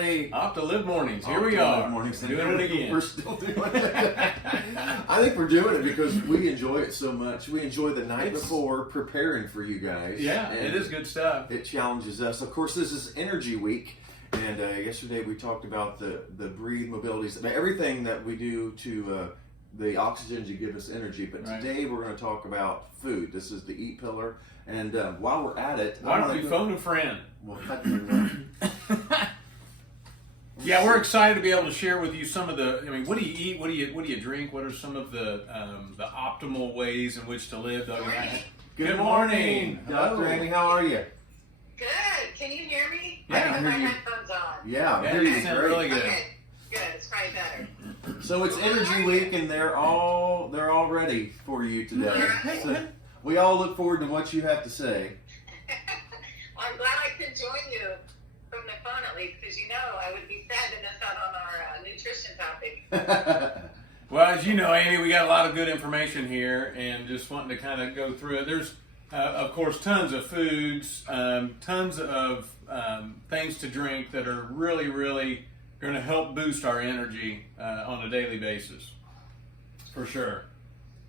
everybody. OPT2LIV mornings. Here we are. Mornings. Doing it again. We're still doing it. I think we're doing it because we enjoy it so much. We enjoy the night before preparing for you guys. Yeah, it is good stuff. It challenges us. Of course, this is Energy Week. And yesterday we talked about the breathe mobilities, everything that we do to the oxygen to give us energy. But today we're going to talk about food. This is the eat pillar. And while we're at it, why don't you phone a friend? Well, yeah, we're excited to be able to share with you some of the. I mean, what do you eat? What do you drink? What are some of the optimal ways in which to live? Good morning, Dr. Amy. How are you? Good. Can you hear me? Yeah, I have my headphones on. Yeah, I hear you really good. Okay. Good. It's probably better. So it's Energy Week, and they're all ready for you today. So we all look forward to what you have to say. Well, I'm glad I could join you from the phone at least, because I would be sad to miss out on our nutrition topic. Well, as you know, Amy, we got a lot of good information here, and just wanting to kind of go through it. There's, of course, tons of foods, tons of things to drink that are really, really going to help boost our energy on a daily basis, for sure.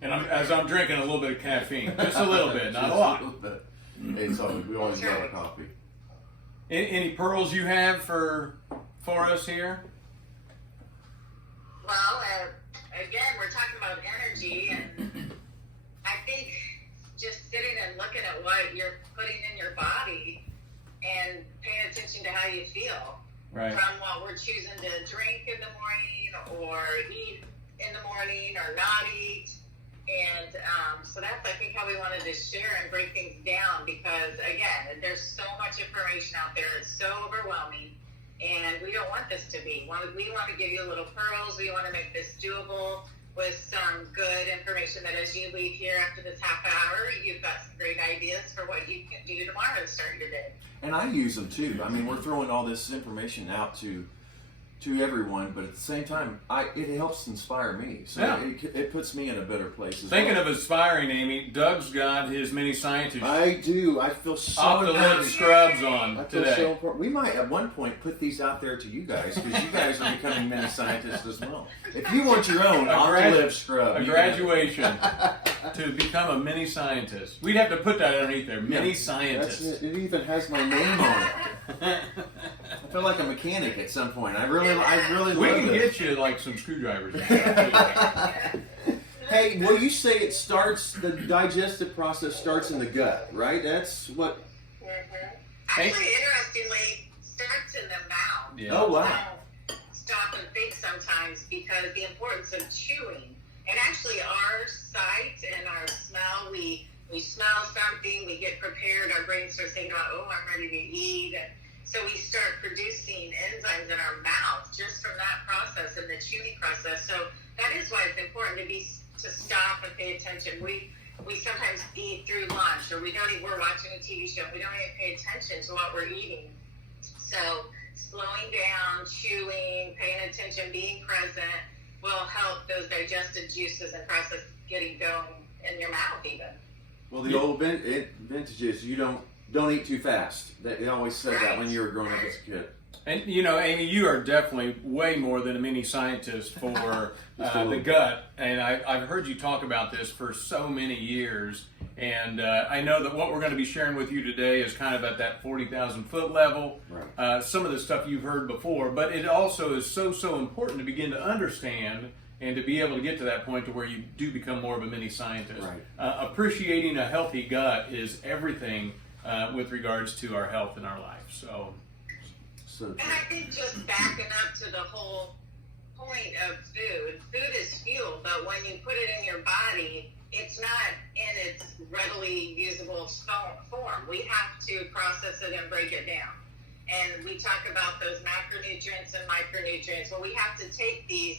And as I'm drinking a little bit of caffeine, just a little bit, not a lot. It's always, we always got our coffee. Any pearls you have for us here? Well, again, we're talking about energy, and I think just sitting and looking at what you're putting in your body and paying attention to how you feel. Right. From what we're choosing to drink in the morning or eat in the morning or not eat. And so that's, I think, how we wanted to share and break things down because, again, there's so much information out there. It's so overwhelming, and we don't want this to be. We want to give you little pearls. We want to make this doable with some good information that as you leave here after this half hour, you've got some great ideas for what you can do tomorrow to start your day. And I use them too. I mean, we're throwing all this information out to everyone, but at the same time, it helps inspire me. So it puts me in a better place. Thinking of inspiring, Amy, Doug's got his mini scientist. I do. I feel so OPT2LIV scrubs on I feel today. So important. We might at one point put these out there to you guys because you guys are becoming mini scientists as well. If you want your own OPT2LIV scrub, a graduation to become a mini scientist. We'd have to put that underneath there, mini scientist. That's it. It even has my name on it. I feel like a mechanic at some point. I really we love can this. get you like some screwdrivers. Hey, well, you say the digestive process starts in the gut, right? That's what. Actually, interestingly, starts in the mouth. Yeah. Oh, wow. I don't stop and think sometimes because the importance of chewing. And actually, our sight and our smell, we smell something, we get prepared, our brain starts thinking about, oh, I'm ready to eat. And so we start producing enzymes in our mouth just from that process and the chewing process. So that is why it's important to stop and pay attention. We sometimes eat through lunch, or we're watching a TV show, we don't even pay attention to what we're eating. So slowing down, chewing, paying attention, being present will help those digestive juices and process getting going in your mouth even. Well, the old vintage is you don't eat too fast. They always said that when you were growing up as a kid. And Amy, you are definitely way more than a mini scientist for the gut. And I've heard you talk about this for so many years. And I know that what we're going to be sharing with you today is kind of at that 40,000 foot level. Right. Some of the stuff you've heard before, but it also is so important to begin to understand and to be able to get to that point to where you do become more of a mini scientist. Right. Appreciating a healthy gut is everything with regards to our health in our life. So and I think just backing up to the whole point of food is fuel, but when you put it in your body, it's not in its readily usable form. We have to process it and break it down. And we talk about those macronutrients and micronutrients. Well, we have to take these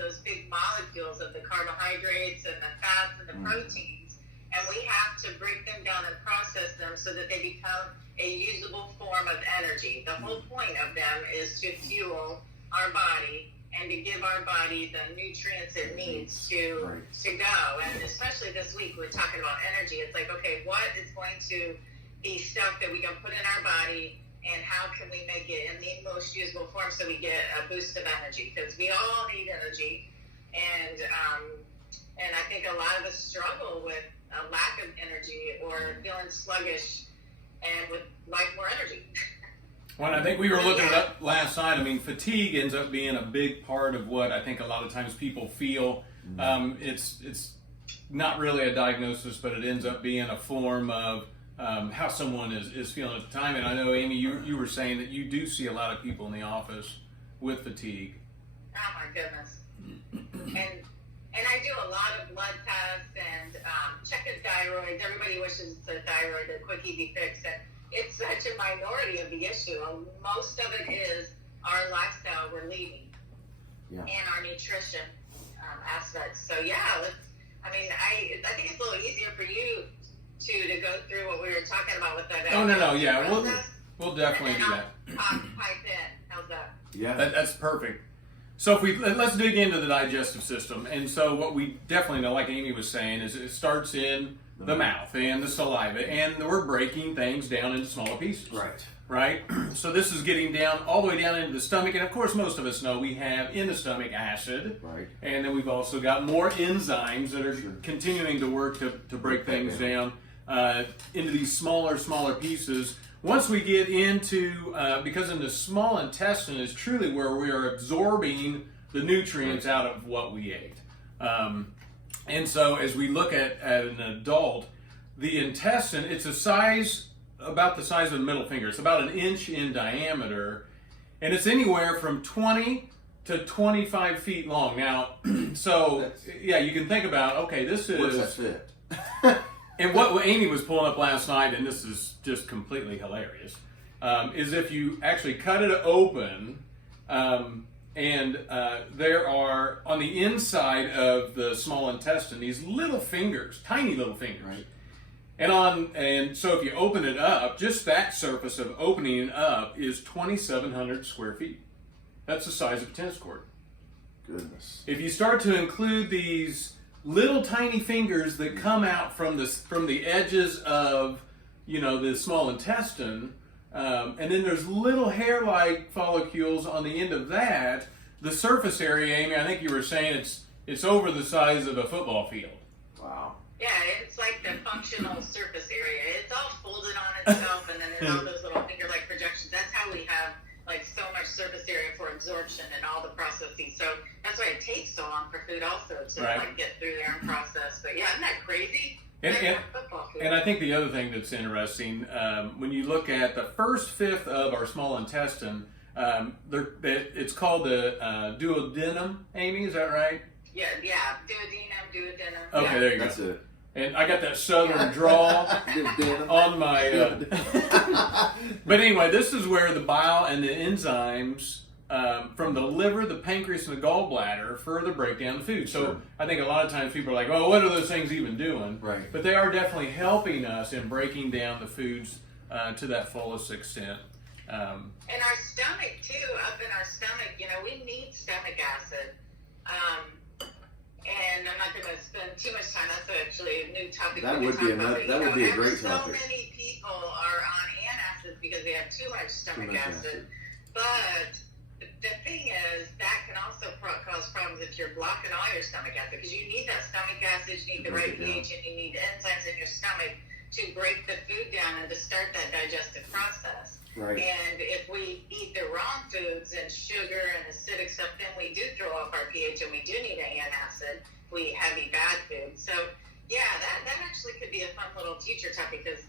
those big molecules of the carbohydrates and the fats and the proteins, and we have to break them down and process them so that they become a usable form of energy. The whole point of them is to fuel our body and to give our body the nutrients it needs to go. And especially this week, we're talking about energy. It's like, okay, what is going to be stuff that we can put in our body and how can we make it in the most usable form so we get a boost of energy, because we all need energy, and I think a lot of us struggle with a lack of energy or feeling sluggish and would like more energy. Well, I think we were looking it up last night. I mean, fatigue ends up being a big part of what I think a lot of times people feel. It's not really a diagnosis, but it ends up being a form of how someone is feeling at the time. And I know, Amy, you were saying that you do see a lot of people in the office with fatigue. Oh my goodness. And I do a lot of blood tests and check the thyroid. Everybody wishes the thyroid a quick, easy fix. And it's such a minority of the issue. Most of it is our lifestyle we're leading and our nutrition aspects. So I think it's a little easier for you to go through what we were talking about with that. Oh, no, yeah, we'll definitely do that. Pipe in. How's that? Yeah, that's perfect. So let's dig into the digestive system. And so what we definitely know, like Amy was saying, is it starts in the mouth and the saliva, and we're breaking things down into smaller pieces. Right? So this is getting down all the way down into the stomach, and of course most of us know we have in the stomach acid, and then we've also got more enzymes that are continuing to work to break things down into these smaller pieces. Once we get into, because in the small intestine is truly where we are absorbing the nutrients out of what we ate. And so as we look at an adult, the intestine, it's about the size of a middle finger. It's about 1 inch in diameter, and it's anywhere from 20 to 25 feet long. Now, so you can think about, okay, this is... What does that fit? And what Amy was pulling up last night, and this is just completely hilarious, is if you actually cut it open, and there are, on the inside of the small intestine, these little fingers, tiny little fingers. And so if you open it up, just that surface of opening it up is 2,700 square feet. That's the size of a tennis court. Goodness. If you start to include these little tiny fingers that come out from the edges of, the small intestine, and then there's little hair-like follicles on the end of that. The surface area, Amy, I think you were saying it's over the size of a football field. Wow. Yeah, it's like the functional surface area. It's all folded on itself, and then there's all those little finger-like projections. That's how we have so much surface area for absorption and all the processes. So that's why it takes so long for food also to get through there and process. But yeah, isn't that crazy? And I think the other thing that's interesting, when you look at the first fifth of our small intestine, it's called the duodenum. Amy, is that right? Yeah, duodenum. Okay, there you go. That's it. And I got that southern drawl on my... But anyway, this is where the bile and the enzymes from the liver, the pancreas, and the gallbladder further break down the food. So I think a lot of times people are like, oh, what are those things even doing? Right. But they are definitely helping us in breaking down the foods to that fullest extent. And our stomach, too, up in our stomach, we need stomach acid. And I'm not going to spend too much time. That's actually a new topic. That would be a great topic. So many people are on antacids because they have too much stomach acid. But the thing is, that can also cause problems if you're blocking all your stomach acid, because you need that stomach acid, you need the right pH, and you need enzymes in your stomach to break the food down and to start that digestive process. And if we eat the wrong foods and sugar and acidic stuff, then we do throw off our pH and we do need an antacid. We heavy bad food. So yeah, that actually could be a fun little teacher topic, because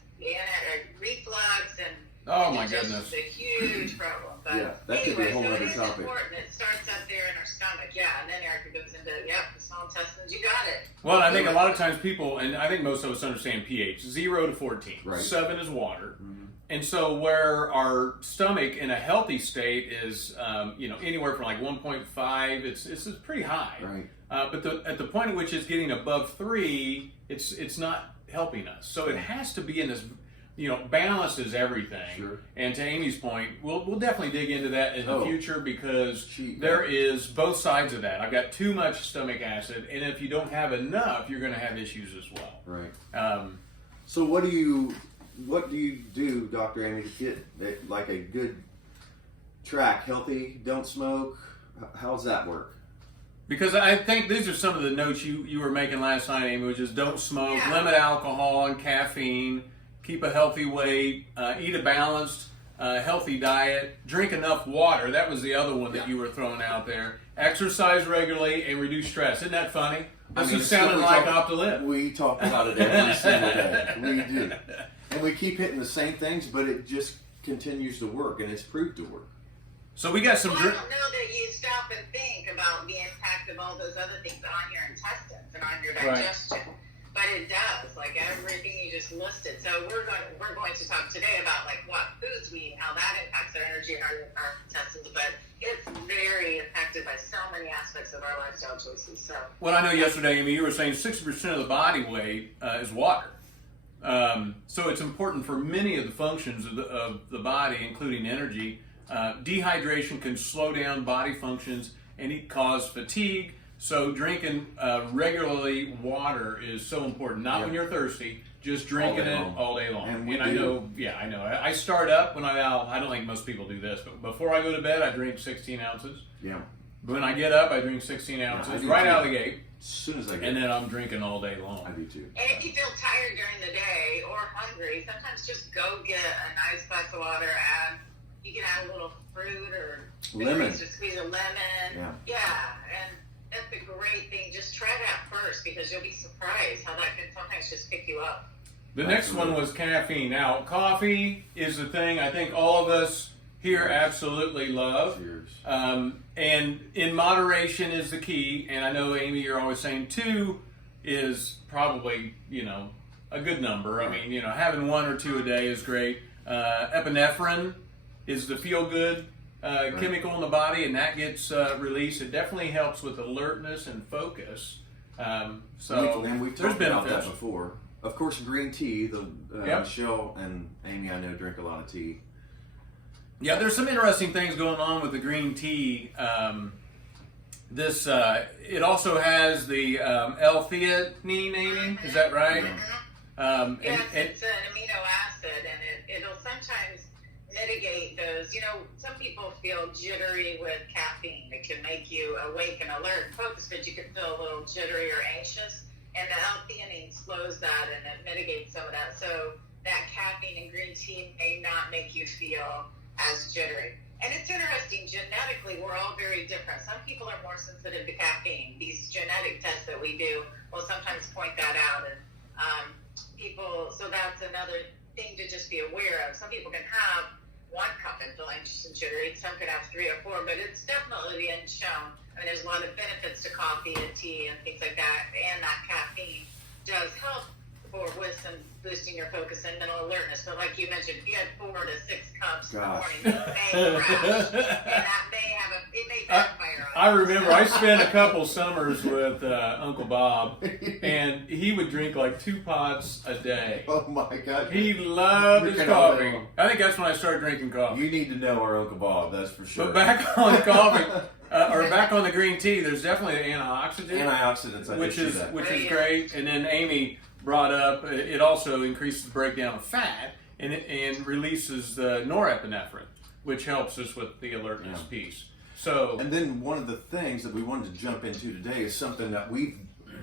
reflux and goodness, it's a huge problem. But that could be a whole other topic. Important. It starts up there in our stomach, and then Eric goes into the small intestines. You got it. Well, I think a lot of times people, and I think most of us understand pH, 0 to 14. 7 is water. And so where our stomach in a healthy state is, anywhere from like 1.5, it's pretty high. But at the point at which it's getting above 3, it's not helping us. So it has to be in this, balance is everything. And to Amy's point, we'll definitely dig into that in the future, because there is both sides of that. I've got too much stomach acid, and if you don't have enough, you're going to have issues as well. So what do you what do you do, Dr. Amy, to get like a good track, healthy, don't smoke? How's that work? Because I think these are some of the notes you were making last night, Amy, which is don't smoke, limit alcohol and caffeine, keep a healthy weight, eat a balanced, healthy diet, drink enough water. That was the other one that you were throwing out there. Exercise regularly and reduce stress. Isn't that funny? This is sounding like OPT2LIV. We talk about it every single day. We do. And we keep hitting the same things, but it just continues to work, and it's proved to work. So we got some. Well, I don't know that you stop and think about the impact of all those other things on your intestines and on your digestion, but it does. Like everything you just listed. So we're going to talk today about like what foods we eat, and how that impacts our energy and our intestines. But it's very affected by so many aspects of our lifestyle choices. So. Well, I know yesterday, Amy, you were saying 60% of the body weight is water. So it's important for many of the functions of the body, including energy. Dehydration can slow down body functions and it cause fatigue. So drinking regularly water is so important. Not when you're thirsty, just drinking it all day long. And I know. I start up when I don't think most people do this, but before I go to bed, I drink 16 ounces. Yeah. When I get up, I drink 16 ounces right out of the gate. As soon as I get and then I'm drinking all day long. I do too. And if you feel tired during the day or hungry, sometimes just go get a nice glass of water. You can add a little fruit or lemon. Just squeeze a lemon. Yeah, and that's a great thing. Just try that first because you'll be surprised how that can sometimes just pick you up. The next one was caffeine. Now, coffee is the thing I think all of us here absolutely love. And in moderation is the key. And I know, Amy, you're always saying 2 is probably, a good number. I mean, having 1 or 2 a day is great. Epinephrine is the feel-good chemical in the body, and that gets released. It definitely helps with alertness and focus. And we've talked about that before. Of course, green tea. Michelle and Amy, I know, drink a lot of tea. Yeah, there's some interesting things going on with the green tea. It also has the L-theanine, Amy. Is that right? Yes, it's an amino acid, and it'll sometimes mitigate those. Some people feel jittery with caffeine. It can make you awake and alert and focused, but you can feel a little jittery or anxious. And the L-theanine slows that and it mitigates some of that. So that caffeine in green tea may not make you feel as jittery. And it's interesting, genetically, we're all very different. Some people are more sensitive to caffeine. These genetic tests that we do will sometimes point that out. And so that's another thing to just be aware of. Some people can have 1 cup and feel anxious and jittery. Some can have 3 or 4, but it's definitely been shown. I mean, there's a lot of benefits to coffee and tea and things like that, and that caffeine does help with some boosting your focus and mental alertness. But like you mentioned, if you had 4 to 6 cups in the morning, you may crash, and that may backfire on I remember I spent a couple summers with Uncle Bob, and he would drink like 2 pots a day. Oh my God! He loved his coffee. I think that's when I started drinking coffee. You need to know our Uncle Bob, that's for sure. But back on coffee, or back on the green tea, there's definitely antioxidants, which is great. And then Amy brought up, it also increases the breakdown of fat and releases the norepinephrine, which helps us with the alertness piece. So, and then one of the things that we wanted to jump into today is something that we've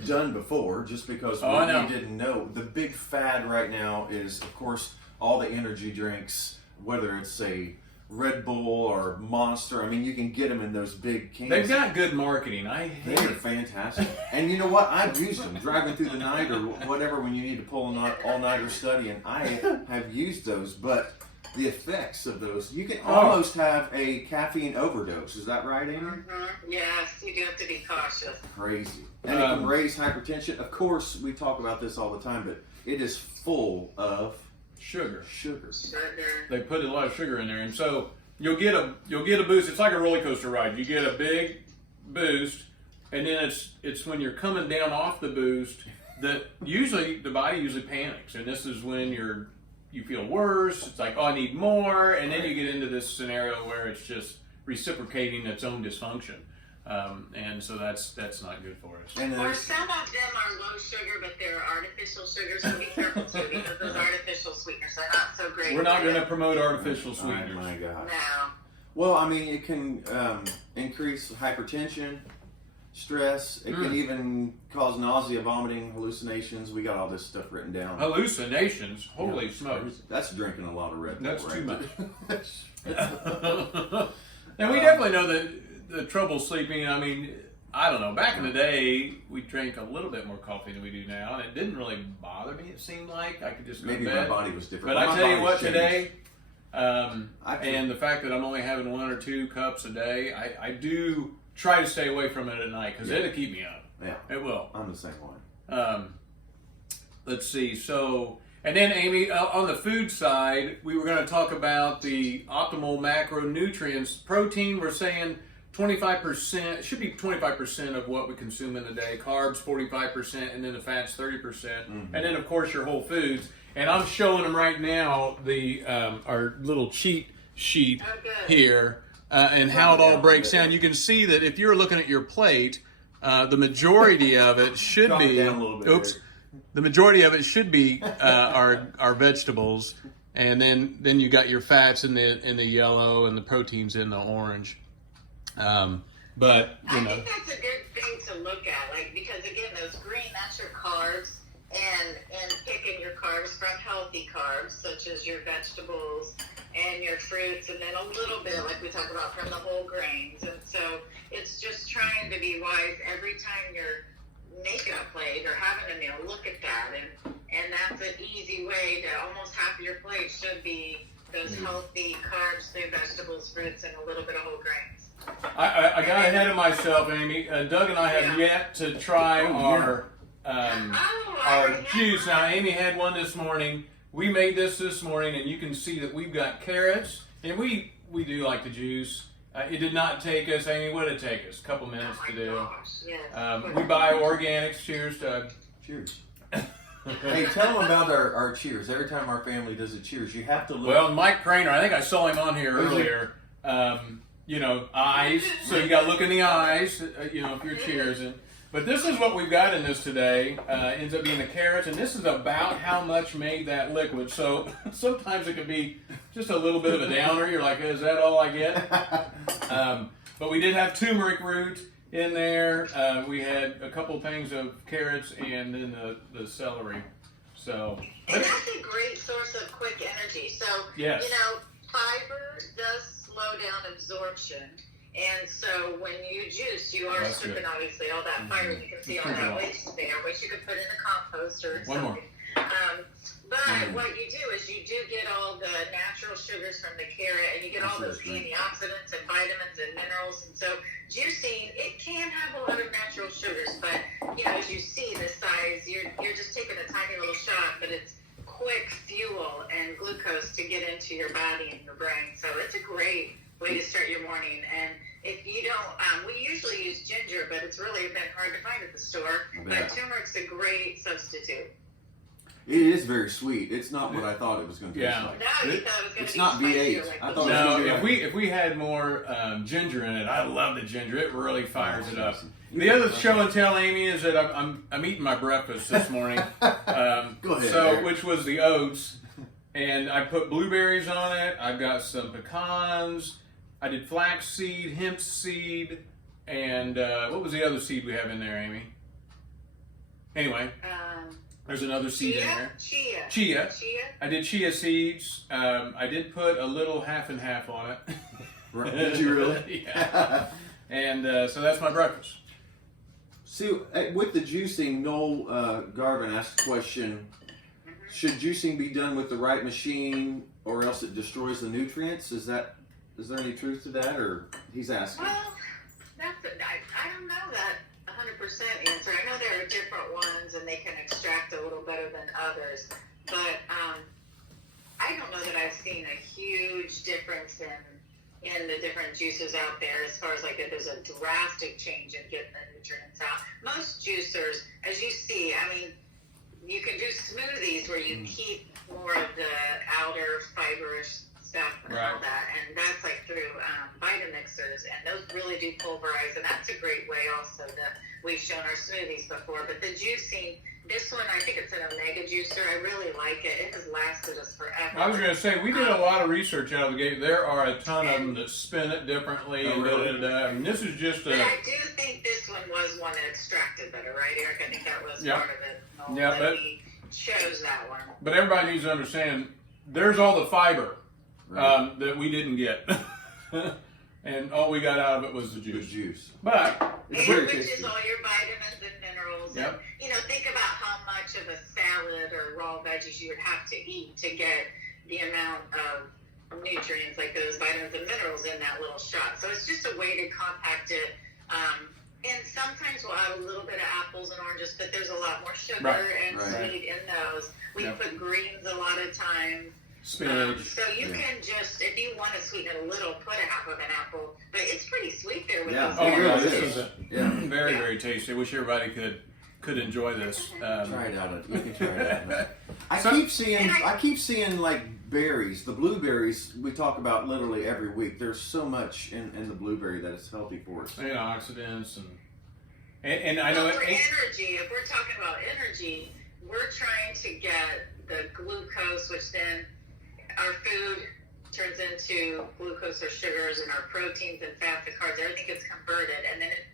done before, just because we didn't know. The big fad right now is, of course, all the energy drinks, whether it's a Red Bull or Monster. I mean, you can get them in those big cans. They've got good marketing. They are fantastic. And you know what? I've used them driving through the night or whatever when you need to pull an all-nighter study, and I have used those. But the effects of those, you can almost have a caffeine overdose. Is that right, Amy? Mm-hmm. Yes, you do have to be cautious. Crazy. And it can raise hypertension. Of course, we talk about this all the time, but it is full of sugar. They put a lot of sugar in there, and so you'll get a boost. It's like a roller coaster ride. You get a big boost, and then it's when you're coming down off the boost that usually the body usually panics, and this is when you feel worse. It's like, oh, I need more, and then you get into this scenario where it's just reciprocating its own dysfunction. And so that's not good for us. Or some of them are low sugar, but they're artificial sugars, so be careful too, because those artificial sweeteners are We're not going to promote artificial sweeteners. Oh my God. No. Well, I mean, it can increase hypertension, stress. It can even cause nausea, vomiting, hallucinations. We got all this stuff written down. Hallucinations? Holy smokes. That's drinking a lot of Red Bull. That's right too much. there. And we definitely know that the trouble sleeping, I mean, I don't know. Back in the day, we drank a little bit more coffee than we do now, and it didn't really bother me, it seemed like. I could just go Maybe to bed. my body was different. But I My tell you body's what, changed. today, and the fact that I'm only having 1 or 2 cups a day, I do try to stay away from it at night because it'll keep me up. Yeah. It will. I'm the same way. Let's see. So, and then Amy, on the food side, we were going to talk about the optimal macronutrients. Protein, we're saying 25%, it should be 25% of what we consume in a day. Carbs, 45%, and then the fats, 30%. And then, of course, your whole foods. And I'm showing them right now, our little cheat sheet here, and how it all breaks down. You can see that if you're looking at your plate, the majority of it should Drop be, it down a little bit, oops, the majority of it should be our vegetables, and then you got your fats in the yellow and the proteins in the orange. But you know, I think that's a good thing to look at, like, because again, those green, that's your carbs, and picking your carbs from healthy carbs, such as your vegetables and your fruits, and then a little bit, like we talk about, from the whole grains. And so it's just trying to be wise every time you're making a plate or having a meal. Look at that, and that's an easy way to almost half of your plate should be those healthy carbs, through vegetables, fruits, and a little bit of whole grains. I got ahead of myself, Amy. Doug and I have yet to try our juice. Now, Amy had one this morning. We made this morning, and you can see that we've got carrots, and we do like the juice. It did not take us, Amy, what did it take us? A couple minutes to do. Gosh, yes. We buy organics. Cheers, Doug. Cheers. Hey, tell them about our cheers. Every time our family does a cheers, you have to look. Well, Mike Craner, I think I saw him on here earlier. You know, eyes. So you got to look in the eyes, if you're cheersing. But this is what we've got in this today. Ends up being the carrots, and this is about how much made that liquid. So sometimes it could be just a little bit of a downer. You're like, is that all I get? But we did have turmeric root in there. We had a couple things of carrots and then the celery. So, and that's a great source of quick energy. So, yes. Fiber does slow down absorption. And so when you juice, you are stripping, obviously, all that fiber. You can see all that waste there, which you could put in a compost or something. One more. But what you do is you do get all the natural sugars from the carrot, and you get all those antioxidants and vitamins and minerals. And so juicing, it can have a lot of natural sugars, but as you see the size, you're just taking a tiny little shot, but it's quick fuel and glucose to get into your body and your brain. So it's a great way to start your morning. And if you don't, we usually use ginger, but it's really been hard to find at the store. But turmeric's a great substitute. It is very sweet. It's not what I thought it was going to taste like. No, you thought it was going to be It's not spicier, V8. like I thought No, if we had more ginger in it, I love the ginger. It really fires it up. The other show and tell, Amy, is that I'm eating my breakfast this morning. Go ahead. So, which was the oats, and I put blueberries on it. I've got some pecans. I did flaxseed, hemp seed, and what was the other seed we have in there, Amy? Anyway, there's another seed in there. Chia. I did chia seeds. I did put a little half and half on it. Did you really? Yeah. And so that's my breakfast. See, with the juicing, Noel Garvin asked the question, should juicing be done with the right machine or else it destroys the nutrients? Is there any truth to that, or he's asking? Well, I don't know that 100% answer. I know there are different ones and they can extract a little better than others, but I don't know that I've seen a huge difference in the different juices out there as far as like if there's a drastic change in getting the nutrients out. Most juicers, as you see, I mean, you can do smoothies where you keep more of the outer fibrous stuff and all that, and that's like through Vitamixers, and those really do pulverize, and that's a great way also that we've shown our smoothies before. But the juicing, this one, I think it's an omega juicer. I really like it. It has lasted us forever. I was going to say, we did a lot of research out of the gate. There are a ton of them that spin it differently. Oh, really? I mean, this is just But I do think this one was one that extracted better, right, Eric? I think that was Yeah. part of it. Yeah, but we chose that one. But everybody needs to understand, there's all the fiber Right. that we didn't get. And all we got out of it was the The juice. juice. But, It's And very which tasty. is all your vitamins and minerals. Yep. And, you know, think about how much of a salad or raw veggies you would have to eat to get the amount of nutrients like those vitamins and minerals in that little shot. So it's just a way to compact it. And sometimes we'll add a little bit of apples and oranges, but there's a lot more sugar Right. and Right. sweet in those. We Yep. put greens a lot of times. spinach. So you Yeah. can just, if you want to sweeten it a little, put a half of an apple. But it's pretty sweet there with Yeah. those Oh, It yeah, really this is. is Yeah. very, very tasty. I wish everybody could enjoy this. Try it out. You can try it out. I So- keep seeing like berries, the blueberries. We talk about literally every week. There's so much in the blueberry that is healthy for us. Antioxidants and I know Well, for it. energy, if we're talking about energy, we're trying to get the glucose, which then our food turns into glucose or sugars, and our proteins and fats and carbs, everything gets converted, and then it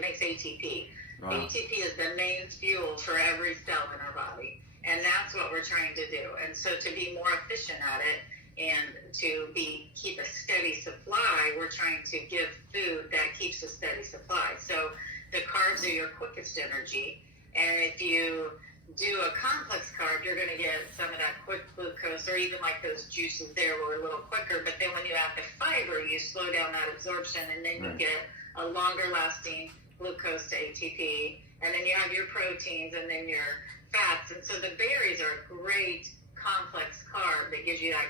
makes ATP. Wow. ATP is the main fuel for every cell in our body, and that's what we're trying to do. And so to be more efficient at it and to keep a steady supply, we're trying to give food that keeps a steady supply. So the carbs are your quickest energy, and if you do a complex carb, you're going to get some of that quick glucose, or even like those juices there were a little quicker. But then when you add the fiber, you slow down that absorption, and then you Right. get a longer lasting glucose to ATP, and then you have your proteins and then your fats. And so the berries are a great complex carb that gives you that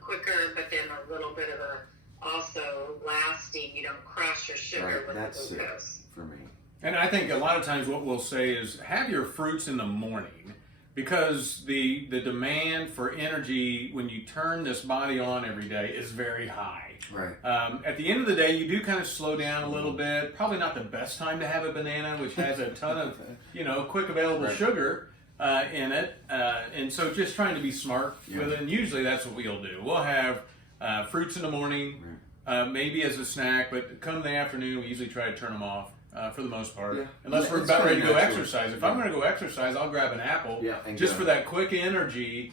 quicker, but then a little bit of a also lasting. You don't crush your sugar Right, with that's the it. glucose. For me. And I think a lot of times what we'll say is have your fruits in the morning, because the demand for energy when you turn this body on every day is very high. Right. At the end of the day, you do kind of slow down a little bit. Probably not the best time to have a banana, which has a ton of quick available Right. sugar in it. And so just trying to be smart with it. And usually that's what we'll do. We'll have fruits in the morning, maybe as a snack, but come the afternoon, we usually try to turn them off. For the most part, Yeah. unless Yeah, we're it's about ready to pretty go natural. exercise. If I'm going to go exercise, I'll grab an apple, and just go. for that quick energy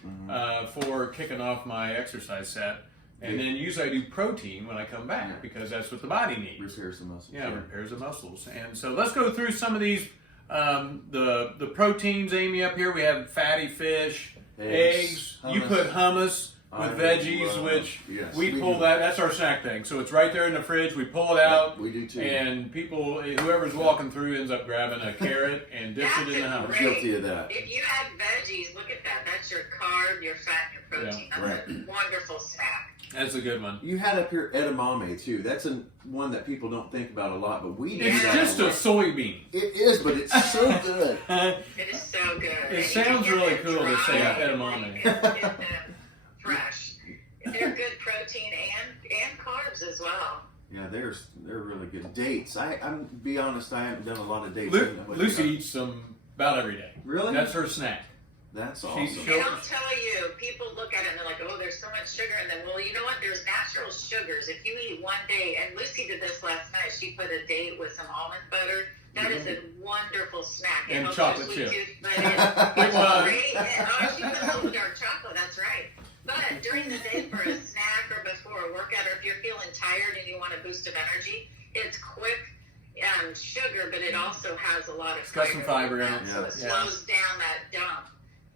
for kicking off my exercise set. And then usually I do protein when I come back because that's what the body needs. Repairs the muscles. Yeah, repairs the muscles. And so let's go through some of these. The proteins, Amy, up here we have fatty fish, eggs. You hummus. put hummus with veggies, which we pull that. That's our snack thing. So it's right there in the fridge. We pull it out. We do too. And people, whoever's walking through, ends up grabbing a carrot and dips it in the I'm hummus. guilty of that. If you add veggies, look at that. That's your carb, your fat, and your protein. Yeah, That's a wonderful snack. That's a good one. You had up here edamame too. That's one that people don't think about a lot, but we do It's that just a lot. soybean. It is, but it's so good. It is so good. It And sounds you can really get them cool to say dry, edamame. you can get them fresh. They're good protein and carbs as well. Yeah, they're really good. Dates. I'm be honest. I haven't done a lot of dates. Lucy eats them about every day. Really? That's her snack. That's awesome. And I'll tell you, people look at it and they're like, oh, there's so much sugar in them. Well, you know what? There's natural sugars. If you eat one date, and Lucy did this last night, she put a date with some almond butter. That is a wonderful snack. And It helps chocolate your chip. sweet tooth, but it's was. great. Oh, she put a little dark chocolate. That's right. But during the day for a snack or before a workout, or if you're feeling tired and you want a boost of energy, it's quick sugar, but it also has a lot of It's got some fiber in it. So it slows down that dump.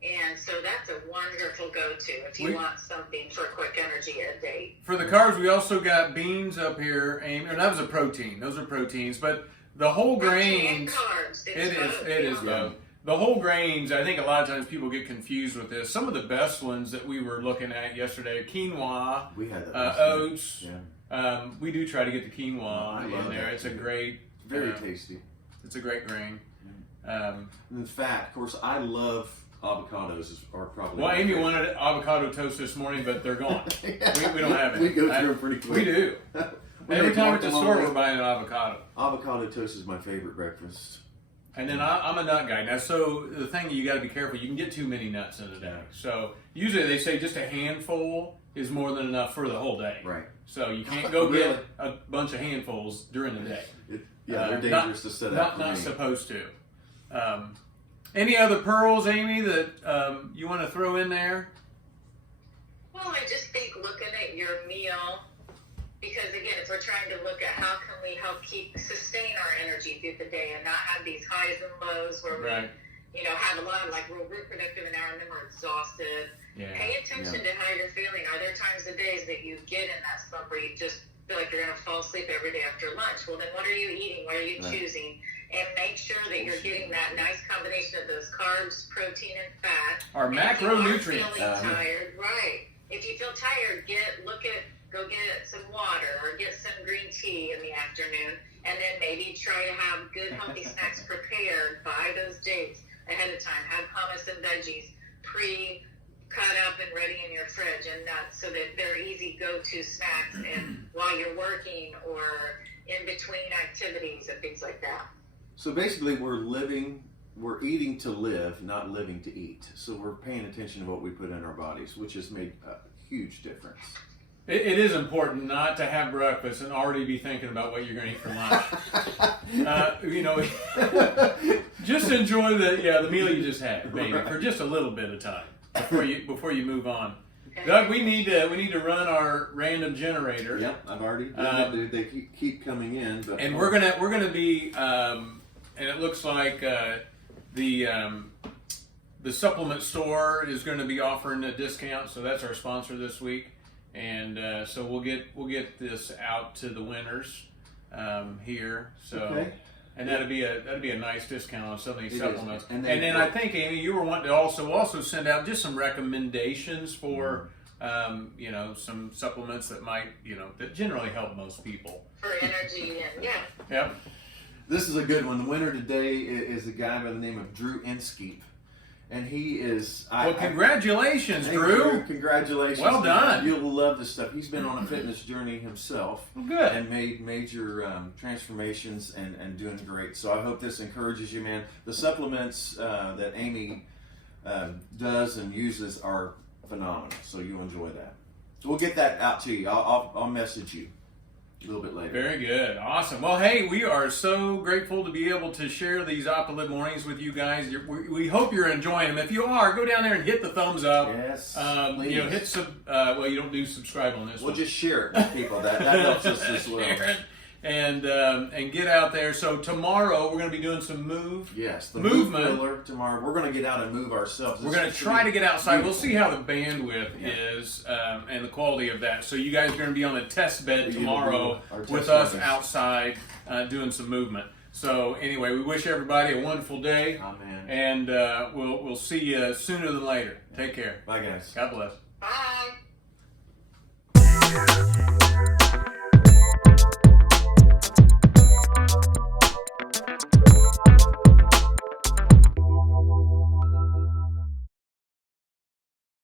And so that's a wonderful go-to if you want something for quick energy at a date. For the carbs, we also got beans up here, Amy. And that was a protein. Those are proteins. But the whole grains, Carbs. it is both. The whole grains, I think a lot of times people get confused with this. Some of the best ones that we were looking at yesterday, quinoa, We had that. oats. Yeah. We do try to get the quinoa I love in there. that It's a too. great, Very tasty. it's a great grain. And then fat. Of course, I love avocados. Are probably. Well, my Amy favorite. wanted avocado toast this morning, but they're gone. we don't have it. We go through them pretty quick. We do. When Every they time walk at the them store, all we're buying an avocado. Avocado toast is my favorite breakfast. And then I'm a nut guy. Now, so the thing you got to be careful, you can get too many nuts in a day. So usually they say just a handful is more than enough for the whole day. Right. So you can't go get a bunch of handfuls during the day. They're dangerous to set out. Not supposed to. Any other pearls, Amy, that you want to throw in there? Well, I just think looking at your meal, because again, if we're trying to look at how can we help sustain our energy through the day and not have these highs and lows where we, have a lot of we're productive and now and then we're exhausted. Yeah. Pay attention to how you're feeling. Are there times of days that you get in that slump where you just feel like you're going to fall asleep every day after lunch? Well, then what are you eating? What are you choosing? And make sure that you're getting that nice combination of those carbs, protein, and fat. Our macronutrients. If you are feeling tired, right. If you feel tired, go get some water or get some green tea in the afternoon, and then maybe try to have good healthy snacks prepared by those dates ahead of time. Have hummus and veggies pre-cut up and ready in your fridge and nuts so that they're easy go-to snacks and while you're working or in between activities and things like that. So basically we're eating to live, not living to eat. So we're paying attention to what we put in our bodies, which has made a huge difference. It is important not to have breakfast and already be thinking about what you're going to eat for lunch. Just enjoy the meal you just had, maybe for just a little bit of time before you move on. Doug, we need to run our random generator. Yep, I've already done it. They keep coming in, but we're gonna be and it looks like the supplement store is going to be offering a discount, so that's our sponsor this week. And so we'll get this out to the winners here. So, and that'd be a nice discount on some of these supplements. And then I think, Amy, you were wanting to also send out just some recommendations for some supplements that might that generally help most people for energy and Yep. This is a good one. The winner today is a guy by the name of Drew Inskeep. And he is... congratulations, Drew. Congratulations. Well done. You'll love this stuff. He's been on a fitness journey himself. Good. And made major transformations and doing great. So I hope this encourages you, man. The supplements that Amy does and uses are phenomenal. So you'll enjoy that. So we'll get that out to you. I'll message you a little bit later. Very good. Awesome. Well, hey, we are so grateful to be able to share these OPT2LIV mornings with you guys. We hope you're enjoying them. If you are, go down there and hit the thumbs up. Yes. Hit you don't do subscribe on this one. We'll just share it with people. That helps us as well. And get out there. So tomorrow we're going to be doing some movement. Tomorrow we're going to get out and move ourselves. We're going to try to get outside. We'll see how the bandwidth is and the quality of that. So you guys are going to be on a test bed tomorrow with us outside doing some movement. So anyway, we wish everybody a wonderful day. Amen. And we'll see you sooner than later. Take care. Bye, guys. God bless. Bye.